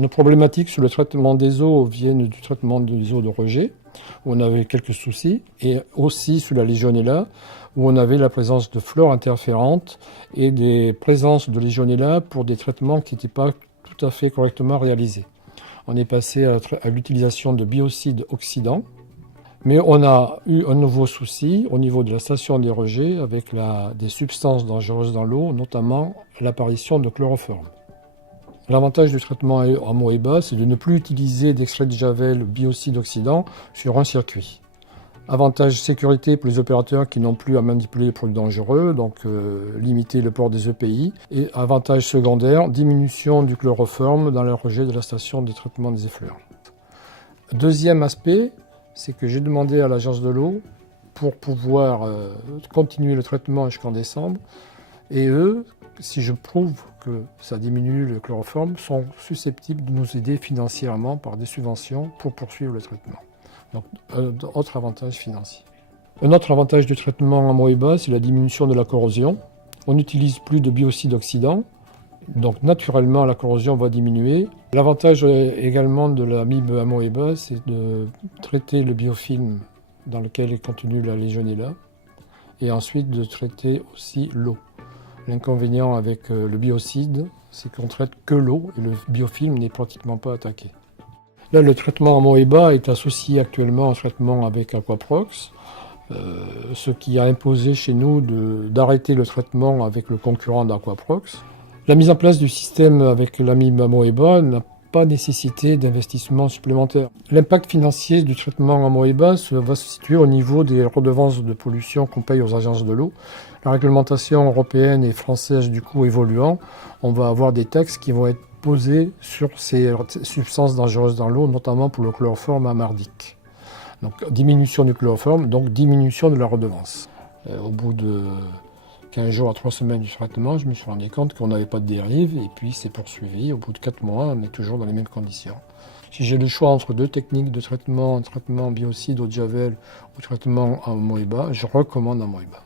Nos problématiques sur le traitement des eaux viennent du traitement des eaux de rejet, où on avait quelques soucis, et aussi sur la Legionella, où on avait la présence de flore interférentes et des présences de Legionella pour des traitements qui n'étaient pas tout à fait correctement réalisés. On est passé à l'utilisation de biocides oxydants, mais on a eu un nouveau souci au niveau de la station des rejets avec des substances dangereuses dans l'eau, notamment l'apparition de chloroforme. L'avantage du traitement Amoeba, c'est de ne plus utiliser d'extrait de javel biocide oxydant sur un circuit. Avantage sécurité pour les opérateurs qui n'ont plus à manipuler les produits dangereux, donc limiter le port des EPI. Et avantage secondaire, diminution du chloroforme dans le rejet de la station de traitement des effluents. Deuxième aspect, c'est que j'ai demandé à l'agence de l'eau pour pouvoir continuer le traitement jusqu'en décembre. Et eux, si je prouve que ça diminue le chloroforme, sont susceptibles de nous aider financièrement par des subventions pour poursuivre le traitement. Donc, autre avantage financier. Un autre avantage du traitement Amoeba, c'est la diminution de la corrosion. On n'utilise plus de biocide oxydant, donc naturellement la corrosion va diminuer. L'avantage également de l'amibe Amoeba, c'est de traiter le biofilm dans lequel est contenu la Legionella, et ensuite de traiter aussi l'eau. L'inconvénient avec le biocide, c'est qu'on traite que l'eau et le biofilm n'est pratiquement pas attaqué. Là, le traitement Amoeba est associé actuellement au traitement avec Aquaprox, ce qui a imposé chez nous d'arrêter le traitement avec le concurrent d'Aquaprox. La mise en place du système avec l'amibe Amoeba n'a pas nécessité d'investissement supplémentaire. L'impact financier du traitement Amoeba va se situer au niveau des redevances de pollution qu'on paye aux agences de l'eau. La réglementation européenne et française du coup évoluant, on va avoir des taxes qui vont être posées sur ces substances dangereuses dans l'eau, notamment pour le chloroforme amardique. Donc diminution du chloroforme, donc diminution de la redevance. Au bout de 15 jours à 3 semaines du traitement, je me suis rendu compte qu'on n'avait pas de dérive et puis c'est poursuivi. Au bout de 4 mois, on est toujours dans les mêmes conditions. Si j'ai le choix entre deux techniques de traitement, un traitement biocide au javel ou traitement Amoeba, je recommande Amoeba.